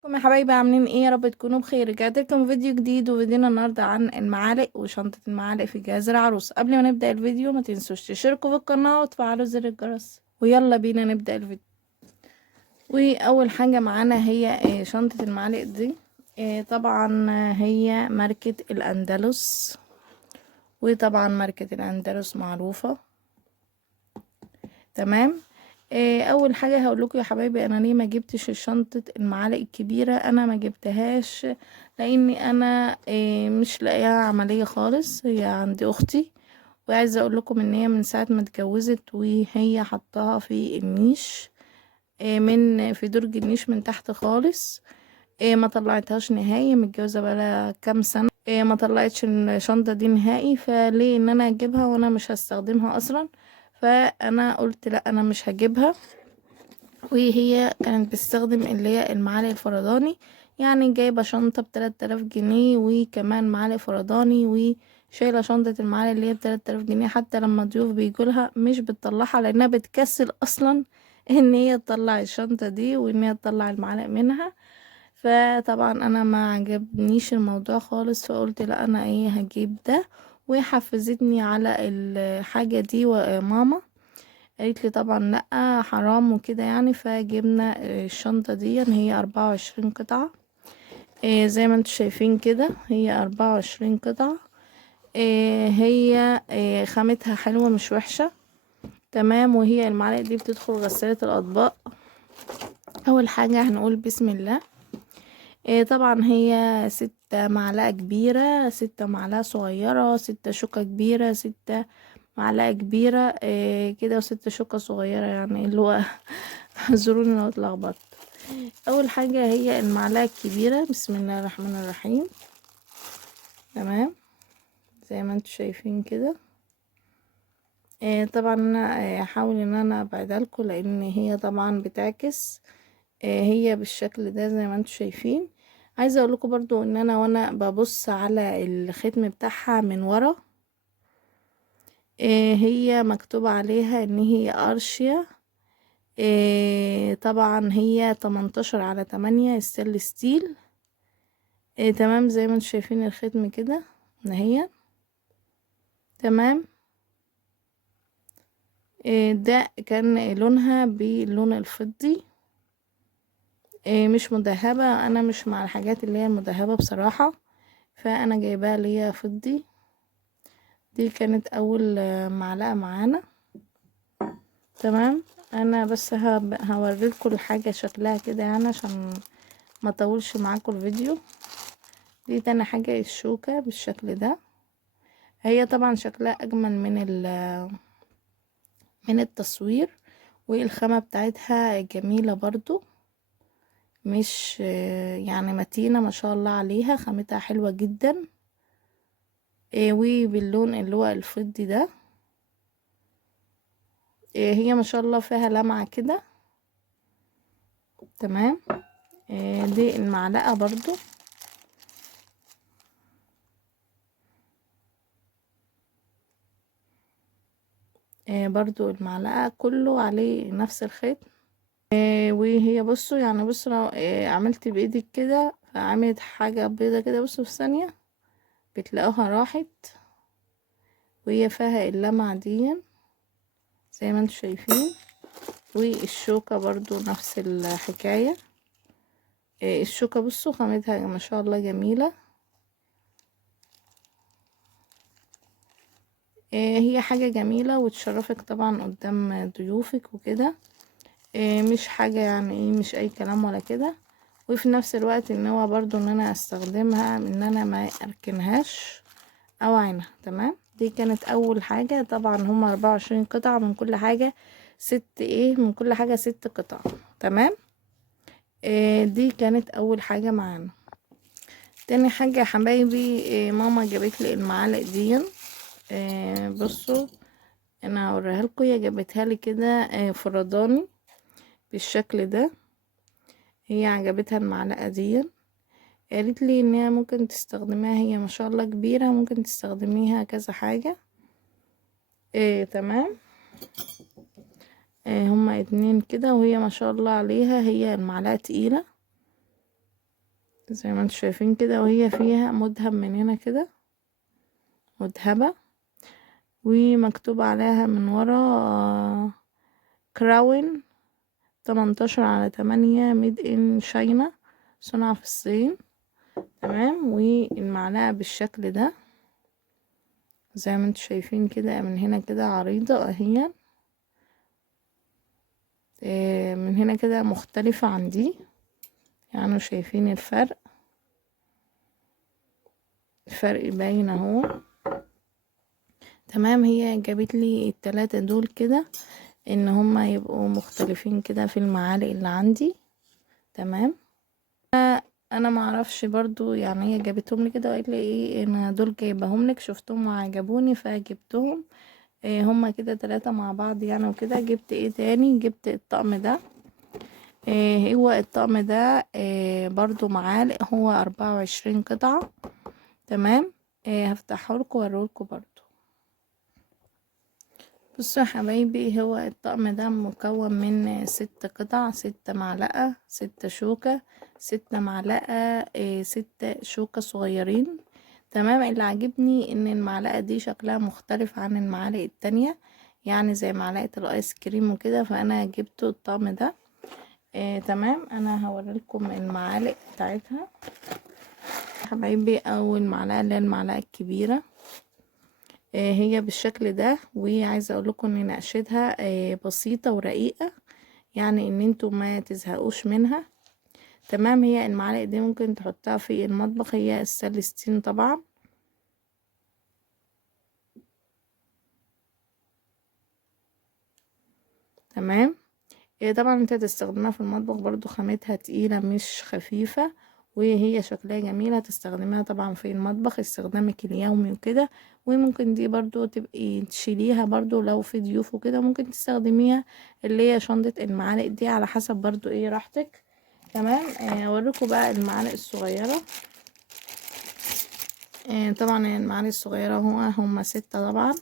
ازيكم يا حبايبي؟ عاملين ايه؟ يا رب تكونوا بخير. رجعت لكم فيديو جديد، وفيديونا النهارده عن المعالق وشنطه المعالق في جهاز العروس. قبل ما نبدا الفيديو ما تنسوش تشتركوا في القناه وتفعلوا زر الجرس، ويلا بينا نبدا الفيديو. واول حاجه معانا هي شنطه المعالق دي. طبعا هي ماركه الاندلس، وطبعا ماركه الاندلس معروفه. تمام. اول حاجه هقول لكم يا حبايبي، انا ليه ما جبتش شنطه المعالق الكبيره. انا ما جبتهاش لاني انا مش لاقيها عمليه خالص. هي عند اختي، وعايزه اقول لكم ان هي من ساعه ما اتجوزت وهي حطها في النيش، من في درج النيش من تحت خالص. ما طلعتهاش نهائي. متجوزه بقالها كام سنه، ما طلعتش الشنطه دي نهائي. فليه ان انا اجيبها وانا مش هستخدمها اصلا؟ فانا قلت لا، انا مش هجيبها. وهي كانت بتستخدم اللي هي المعالق الفرداني، يعني جايبة شنطة ب3000 جنيه وكمان معالق فرداني، وشايلة شنطة المعالق اللي هي ب3000 جنيه. حتى لما الضيوف بيجولها مش بتطلعها لأنها بتكسل أصلا ان هي تطلع الشنطة دي وان هي تطلع المعالق منها. فطبعا انا ما عجبنيش الموضوع خالص، فقلت لا، انا ايه هجيب ده. وحفزتني على الحاجة دي وماما قالت لي طبعا لا، حرام وكده يعني. فجبنا الشنطة دي، هي 24 قطعة. زي ما انتوا شايفين كده، هي 24 قطعة. هي خامتها حلوة مش وحشة. تمام. وهي المعالق دي بتدخل غسالة الأطباق. أول حاجة هنقول بسم الله. طبعا هي 6 معلقة كبيرة، 6 معلقة صغيرة، 6 شوكة كبيرة، 6 معلقة كبيرة كده، و6 شوكة صغيرة، يعني اللي هو اعذروني لو اتلخبطت. اول حاجة هي المعلقة الكبيرة. بسم الله الرحمن الرحيم. تمام. زي ما انتوا شايفين كده. طبعا انا هحاول ان انا ابعدها لكم لان هي طبعا بتعكس. هي بالشكل ده زي ما انتوا شايفين. عايزه اقول لكم برضو ان انا وانا ببص على الختم بتاعها من ورا، هي مكتوب عليها ان هي ارشيا. طبعا هي 18/8 ستانلس ستيل. تمام. زي ما انتوا شايفين الختم كده اهي. تمام. ده كان لونها باللون الفضي. مش مذهبة. انا مش مع الحاجات اللي هي المذهبة بصراحة، فانا جايباها اللي هي فضي. دي كانت اول معلقة معانا. تمام. انا بس هوريلكوا الحاجة شكلها كده يعني عشان ما اطولش معاكم الفيديو. دي تاني حاجة الشوكة بالشكل ده. هي طبعا شكلها اجمل من التصوير. والخامة بتاعتها جميلة برضو، مش يعني متينة ما شاء الله عليها. خامتها حلوة جدا. وباللون اللي هو الفضي ده. هي ما شاء الله فيها لمعة كده. تمام. دي المعلقة برضو. برضو المعلقة كله عليه نفس الخيط. وهي بصوا يعني، بصوا لو عملت بايدك كده فعملت حاجة بيضة كده، بصوا في ثانية بتلاقوها راحت. وهي فيها اللمعة دي زي ما انتوا شايفين. والشوكة برضو نفس الحكاية. الشوكة بصوا خامتها ما شاء الله جميلة. هي حاجة جميلة وتشرفك طبعا قدام ضيوفك وكده. مش حاجة يعني ايه، مش اي كلام ولا كده. وفي نفس الوقت ان هو برضو ان انا استخدمها، ان انا ما اركنهاش او عينها. تمام. دي كانت اول حاجة. طبعا هما 24 قطعة من كل حاجة. من كل حاجة 6 قطع. تمام. دي كانت اول حاجة معانا. تاني حاجة يا حبايبي، ماما جابت لي المعالق دي. بصوا انا هوريها لكم. هي جابتها لي كده فرداني بالشكل ده. هي عجبتها المعلقة دي. قالت لي ان هي ممكن تستخدميها، هي ما شاء الله كبيرة، ممكن تستخدميها كذا حاجة. تمام. هما 2 كده، وهي ما شاء الله عليها هي المعلقة تقيلة. زي ما انتوا شايفين كده، وهي فيها مدهب من هنا كده، مدهبة، ومكتوب عليها من ورا كراون 18/8 ميد ان شاينا، صنع في الصين. تمام. والمعلقة بالشكل ده زي ما انتوا شايفين كده، من هنا كده عريضة اهي، من هنا كده مختلفة عن دي، يعني شايفين الفرق باين اهو. تمام. هي جابت لي التلاتة دول كده ان هما يبقوا مختلفين كده في المعالق اللي عندي. تمام. انا معرفش برضو، يعني هي جابتهم لي كده وقالت لي ايه، انا دول جايبهم لك، شفتهم وعجبوني فجبتهم. إيه هما كده 3 مع بعض يعني. وكده جبت ايه تاني، جبت الطقم ده. إيه هو الطقم ده؟ إيه برضو معالق، هو 24 قطعة. تمام. إيه هفتحه لكم واوريكم برضو. بصوا يا حبايبي، هو الطقم ده مكون من 6 قطع، 6 معلقة، 6 شوكة، 6 معلقة، 6 شوكة صغيرين. تمام. اللي عجبني ان المعلقة دي شكلها مختلف عن المعالق التانية، يعني زي معلقة الايس كريم وكده، فانا جبته الطقم ده. تمام. انا هوريلكم المعالق بتاعتها حبايبي. اول معلقة اللي هي المعلقة الكبيرة، هي بالشكل ده. وعايزه اقول لكم ان نقشتها بسيطه ورقيقه، يعني ان انتوا ما تزهقوش منها. تمام. هي المعالق دي ممكن تحطها في المطبخ، هي السلستين طبعا. تمام. طبعا انت هتستخدمها في المطبخ برضو، خامتها تقيله مش خفيفه، وهي شكلها جميله. هتستخدميها طبعا في المطبخ استخدامك اليومي وكده. وممكن دي برضو تبقي تشيليها برضو لو في ضيوف وكده، ممكن تستخدميها اللي هي شنطة المعالق دي، على حسب برضو ايه راحتك. تمام. اوريكم بقى المعالق الصغيرة. طبعا المعالق الصغيرة هما 6 طبعا.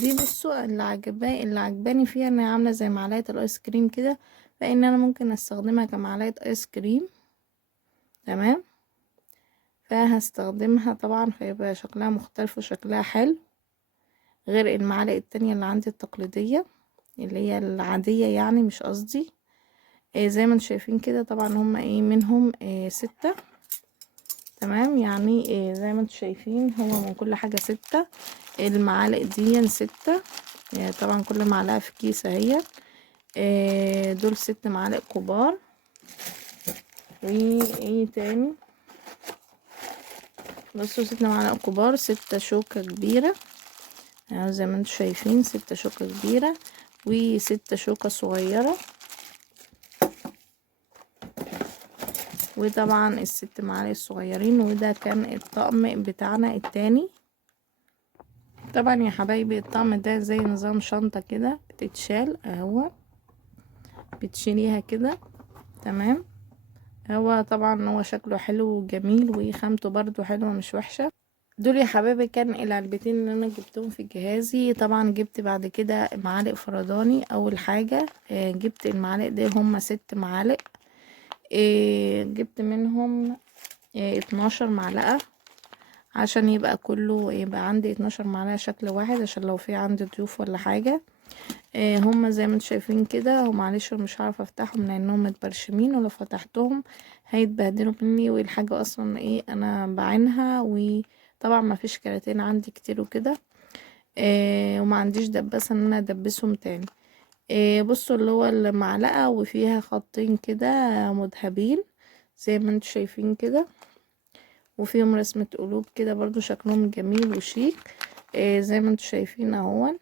دي بصوا اللي عجباني فيها انها عاملة زي معلقة الايس كريم كده، فان انا ممكن استخدمها كمعلقة ايس كريم. تمام. فهستخدمها طبعا، فيبقى شكلها مختلف وشكلها حلو غير المعالق التانية اللي عندي التقليدية، اللي هي العادية يعني، مش قصدي. زي ما انتم شايفين كده، طبعا هما منهم 6. تمام. يعني زي ما انتم شايفين هو من كل حاجة 6. المعالق دي 6. طبعا كل معلقة في كيس اهي. دول 6 معالق كبار. وايه تاني، بصوا 6 معالق كبار، 6 شوكة كبيرة، يعني زي ما انتم شايفين 6 شوكة كبيرة و6 شوكة صغيرة. وطبعا ال6 معالق الصغيرين. وده كان الطقم بتاعنا التاني. طبعا يا حبايبي الطقم ده زي نظام شنطة كده، بتتشال اهو، بتشيليها كده. تمام. هو طبعا هو شكله حلو وجميل، وخامته برضو حلوة مش وحشة. دول يا حبايبي كان العلبتين اللي انا جبتهم في جهازي. طبعا جبت بعد كده معالق فرداني. اول حاجة جبت المعالق دي، هما 6 معالق. جبت منهم 12 معلقة، عشان يبقى كله يبقى عندي 12 معلقة شكل واحد، عشان لو في عندي ضيوف ولا حاجة. هما زي ما انتم شايفين كده، ومعلش مش عارفة افتحهم لانهم متبرشمين، ولو فتحتهم هيتبهدلوا مني، والحاجة اصلا انا بعينها. وطبعا ما فيش كراتين عندي كتير وكده. وما عنديش دباسة ان انا ادبسهم تاني. بصوا اللي هو المعلقة وفيها خطين كده مذهبين زي ما انتم شايفين كده، وفيهم رسمة قلوب كده برضو، شكلهم جميل وشيك. زي ما انتم شايفين اهو.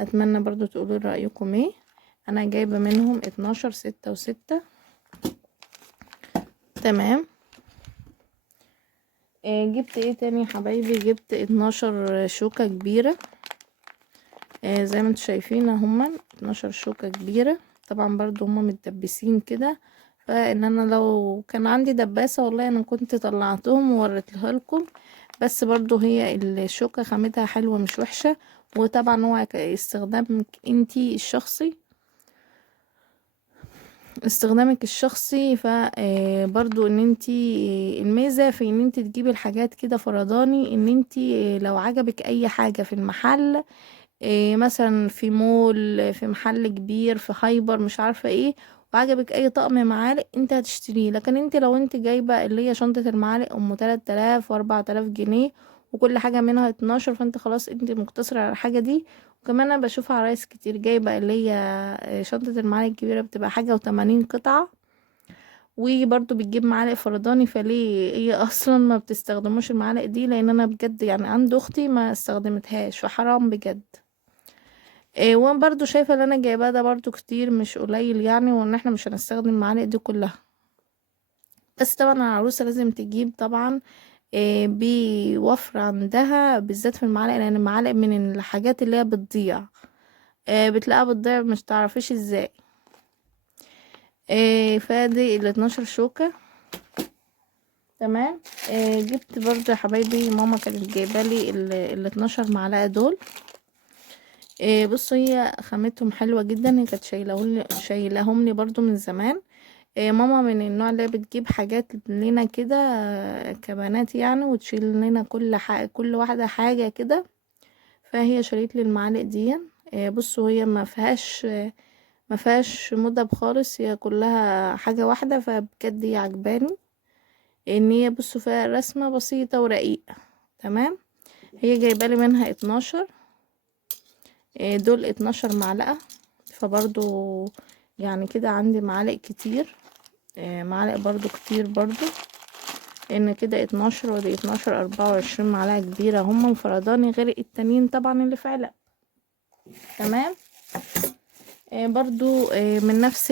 اتمنى برضو تقولوا رأيكم ايه. انا جايبة منهم 12، 6 و6. تمام. جبت ايه تاني يا حبايبي، جبت 12 شوكة كبيرة. زي ما انتم شايفين هما 12 شوكة كبيرة. طبعا برضو هما متدبسين كده، فان انا لو كان عندي دباسة والله انا كنت طلعتهم ووريتها لكم. بس برضو هي الشوكة خامتها حلوة مش وحشة. وطبعا هو استخدامك انتي الشخصي. استخدامك الشخصي. برضو ان انتي الميزة في ان انتي تجيبي الحاجات كده فرداني، ان انتي لو عجبك اي حاجة في المحل، مثلا في مول، في محل كبير، في هايبر، مش عارفة ايه، وعجبك اي طقم معالق انت هتشتريه. لكن انت لو انت جايبة اللي هي شنطة المعالق ام 3000 و4000 جنيه، وكل حاجة منها 12، فانت خلاص انت مقتصرة على الحاجة دي. وكمان انا بشوف عرايس كتير جايبة اللي هي شنطة المعالق الكبيرة، بتبقى حاجة و80 قطعة، وبرضو بتجيب معالق فرداني. فليه هي اصلا ما بتستخدموش المعالق دي؟ لان انا بجد يعني عند اختي ما استخدمتهاش، فحرام بجد. وانا برضو شايفة اللي انا جايباه ده برضو كتير مش قليل يعني، وان احنا مش هنستخدم المعالق دي كلها. بس طبعا العروسة لازم تجيب طبعا بوفر عندها، بالذات في المعالق، لان المعالق من الحاجات اللي هي بتضيع. بتلاقيها بتضيع مش تعرفيش ازاي. فادي ال12 شوكة. تمام. جبت برضو يا حبايبي، ماما كانت جايبالي ال12 معلقة دول. بصوا هي خامتهم حلوة جدا، هي كانت شايلاهم لي برضو من زمان. ماما من النوع اللي بتجيب حاجات لنا كده كبنات يعني، وتشيل لنا كل واحدة حاجة كده. فهي شريت لي المعالق دي. بصوا هي ما فيهاش مدب خالص، هي كلها حاجة واحدة، فبجد هي عجباني ان هي بصوا فيها رسمة بسيطة ورقيقة. تمام. هي جايبالي منها 12. دول 12 معلقة. فبرضو يعني كده عندي معالق كتير. معالق برضو كتير برضو، لان كده 12 ودي 12، 24 معلقة كبيرة هم مفرداني، غير التانيين طبعا اللي في علق. تمام. برضو من نفس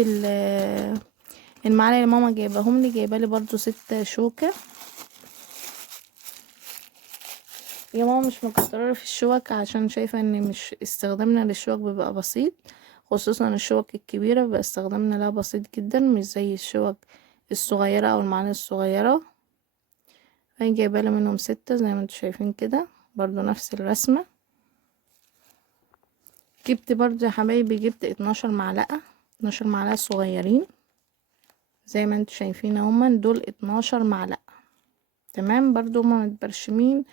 المعلقة اللي ماما جايباهم لي، جايبالي برضو 6 شوكة. يا ماما مش مكترة في الشوك، عشان شايفة ان مش استخدامنا للشوك بيبقى بسيط، خصوصا الشوك الكبيرة بيبقى استخدامنا لها بسيط جدا، مش زي الشوك الصغيرة او المعالق الصغيرة. فانا جايبالي منهم 6 زي ما انتوا شايفين كده، برضو نفس الرسمة. جبت برضو يا حبايبي، جبت 12 معلقة، 12 معلقة صغيرين زي ما انتوا شايفين هما دول 12 معلقة. تمام. برضو هما متبرشمين،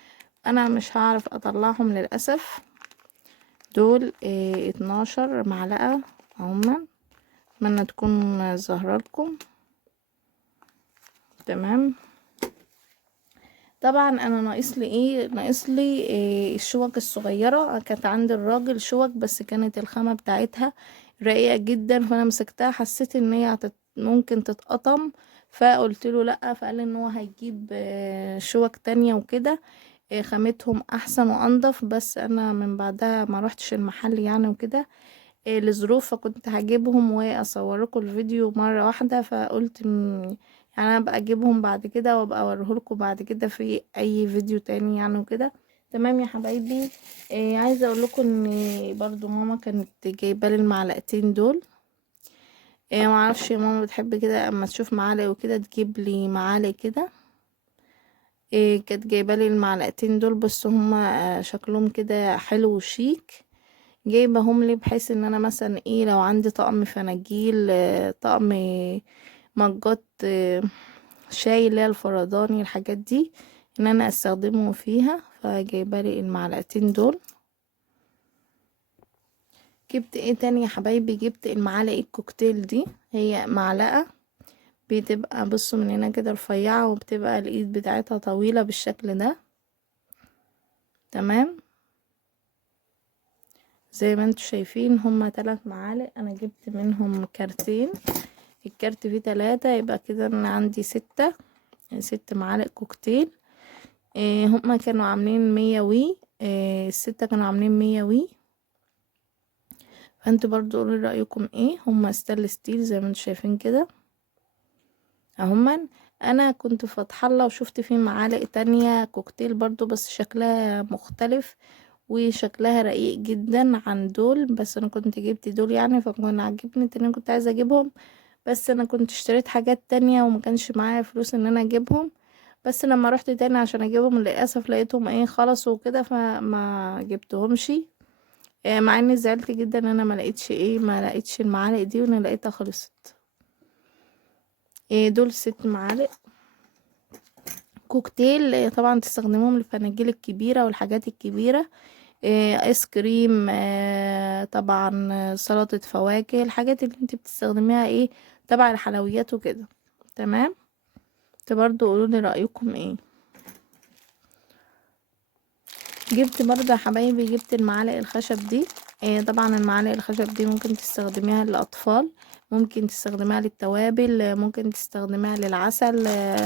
انا مش هعرف اطلعهم للأسف. دول 12 معلقة هما. اتمنى تكون ظاهرة لكم. تمام. طبعا انا ناقص لي ايه؟ ناقص لي الشوك الصغيره. كانت عند الراجل شوك، بس كانت الخامه بتاعتها رقيقه جدا، فانا مسكتها حسيت ان هي ممكن تتقطم، فقلت له لا. فقال لي ان هو هيجيب شوك تانية وكده، خامتهم احسن وانضف. بس انا من بعدها ما روحتش المحل يعني وكده لظروف، فكنت هجيبهم واصور لكم الفيديو مره واحده، فقلت يعني انا بقى اجيبهم بعد كده وابقى اوريهولكم بعد كده في اي فيديو تاني يعني وكده. تمام يا حبايبي. عايزه اقول لكم ان برضو ماما كانت جايبه لي المعلقتين دول. معرفش يا ماما بتحب كده اما تشوف معالق وكده تجيب لي معالق كده. كانت جايبه لي المعلقتين دول، بس هما شكلهم كده حلو وشيك. جايبهم لي بحيث ان انا مثلا ايه، لو عندي طقم فناجيل، طقم مجات شاي اللي هي الفرداني، الحاجات دي ان انا استخدمه فيها. فجايبه لي المعلقتين دول. جبت ايه تاني يا حبايبي؟ جبت المعالق الكوكتيل دي. هي معلقه بتبقى بصوا من هنا كده رفيعه، وبتبقى الايد بتاعتها طويله بالشكل ده. تمام. زي ما انتوا شايفين هما 3 معالق، انا جبت منهم كارتين، الكارت فيه 3، يبقى كده انا عندي 6 معالق كوكتيل. هما كانوا عاملين 100 وي، ال6 كانوا عاملين 100 وي. فانتوا برضو قولوا رأيكم ايه. هما ستانلس ستيل زي ما انتوا شايفين كده اهما. انا كنت فاتحه الله وشفت فيه معالق تانية كوكتيل برضو، بس شكلها مختلف وشكلها رقيق جدا عن دول، بس انا كنت جبت دول يعني، فكان عجبني ان انا كنت عايزه اجيبهم. بس انا كنت اشتريت حاجات تانية وما كانش معايا فلوس ان انا اجيبهم. بس لما رحت تاني عشان اجيبهم للاسف لقيتهم ايه خلصوا وكده، فما جبتهمش. مع اني زعلت جدا ان انا ما لقيتش المعالق دي، وانا لقيتها خلصت. دول 6 معالق كوكتيل. طبعا تستخدموهم للفناجيل الكبيرة والحاجات الكبيرة. ايس كريم، طبعا سلطة فواكه، الحاجات اللي انت بتستخدميها تبع الحلويات وكده. تمام. برضو قولولي رأيكم ايه. جبت برضه يا حبايبي، جبت المعالق الخشب دي. طبعا المعالق الخشب دي ممكن تستخدميها للأطفال، ممكن تستخدميها للتوابل، ممكن تستخدميها للعسل،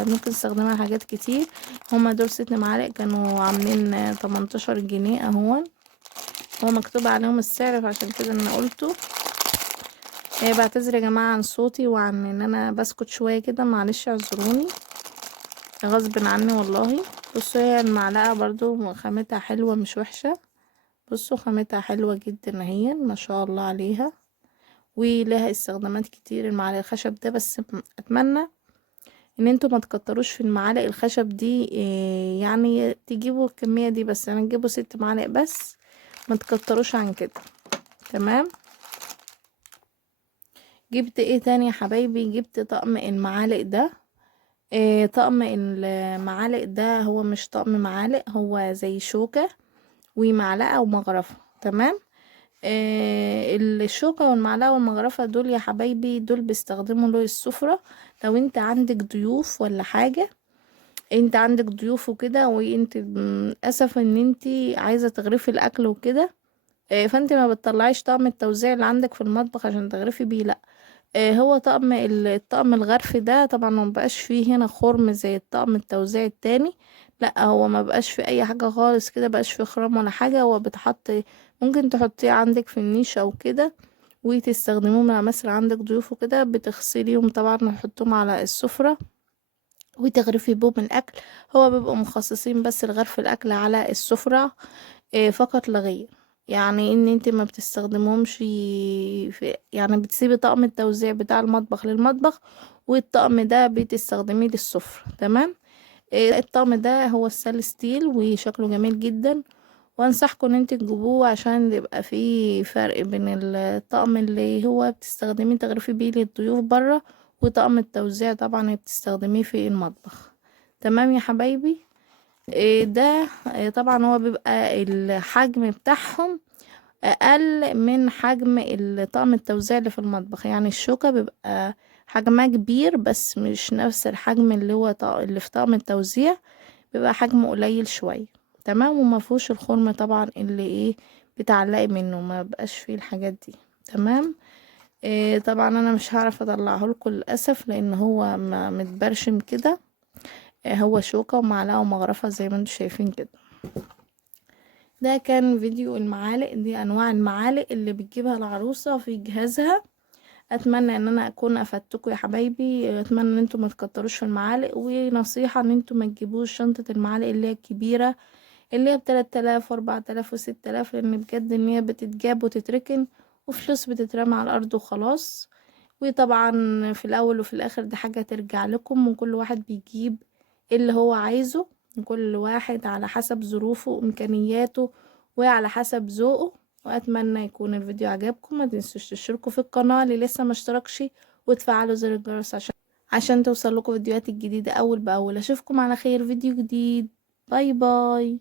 ممكن تستخدميها لحاجات كتير. هما دول 6 معالق كانوا عاملين 18 جنيه اهون. هو مكتوب عليهم السعر فعشان كده انا قلته. بعتذر يا جماعة عن صوتي وعن ان انا بسكت شوية كده، معلش اعذروني غصب عني والله. بصوا هي المعلقة برضو خامتها حلوة مش وحشة. بصوا خامتها حلوة جدا اهي ما شاء الله عليها، ولها استخدامات كتير المعالق الخشب ده. بس اتمنى ان انتوا ما تكتروش في المعالق الخشب دي، يعني تجيبوا الكمية دي بس، انا نجيبوا 6 معالق بس، ما تكتروش عن كده. تمام. جبت ايه تاني يا حبايبي؟ جبت طقم المعالق ده. طقم المعالق ده هو مش طقم معالق، هو زي شوكة ومعلقة ومغرفة. تمام. الشوكة والمعلقة والمغرفة دول يا حبايبي دول بيستخدموا له السفرة. لو انت عندك ضيوف ولا حاجة، انت عندك ضيوف وكده، وانت للأسف ان انت عايزة تغرفي الاكل وكده، فانت ما بتطلعيش طقم التوزيع اللي عندك في المطبخ عشان تغرفي بيه، لا. هو طقم الطقم الغرف ده طبعا ما بقاش فيه هنا خرم زي الطقم التوزيع التاني، لا هو ما بقاش فيه اي حاجة خالص كده، بقاش فيه خرم ولا حاجة. هو بتحط، ممكن تحطيه عندك في النيش او كده وتستخدموه مع مثلا عندك ضيوف وكده، بتغسليهم طبعا وتحطهم على السفرة وتغرفي بهم الاكل. هو بيبقوا مخصصين بس لغرف الاكل على السفرة فقط لا غير. يعني ان انت ما بتستخدمهمش يعني بتسيبي طقم التوزيع بتاع المطبخ للمطبخ، والطقم ده بتستخدميه للسفرة. تمام. الطقم ده هو السال ستيل وشكله جميل جدا، وانصحكم ان انت تجيبوه عشان يبقى فيه فرق بين الطقم اللي هو بتستخدميه تغرفي بيه للضيوف بره، وطقم التوزيع طبعا اللي بتستخدميه في المطبخ. تمام يا حبايبي. ده طبعا هو بيبقى الحجم بتاعهم اقل من حجم طقم التوزيع اللي في المطبخ. يعني الشوكة بيبقى حجمها كبير بس مش نفس الحجم اللي هو اللي في طقم التوزيع، بيبقى حجمه قليل شوية. تمام. وما فيهوش الخرم طبعا اللي بتعلقي منه، ما بقاش فيه الحاجات دي. تمام. طبعا انا مش هعرف اطلعه لكم للاسف لان هو متبرشم كده. هو شوكة ومعلقة ومغرفة زي ما انتم شايفين كده. ده كان فيديو المعالق دي، انواع المعالق اللي بتجيبها العروسة في جهازها. اتمنى ان انا اكون افدتكم يا حبايبي، اتمنى ان انتم ما تكتروش في المعالق، ونصيحة ان انتم ما تجيبوش شنطة المعالق اللي هي الكبيرة اللي هي ب3000 و4000 و6000، لان بجد ان هي بتتجاب وتتركن وفلوس بتترمى على الارض وخلاص. وطبعا في الاول وفي الاخر دي حاجة ترجع لكم، وكل واحد بيجيب اللي هو عايزه، كل واحد على حسب ظروفه وامكانياته وعلى حسب ذوقه. واتمنى يكون الفيديو عجبكم، ما تنسوش تشتركوا في القناة اللي لسه ما اشتركش، وتفعلوا زر الجرس عشان توصل لكم فيديوهات الجديدة اول باول. اشوفكم على خير فيديو جديد. باي باي.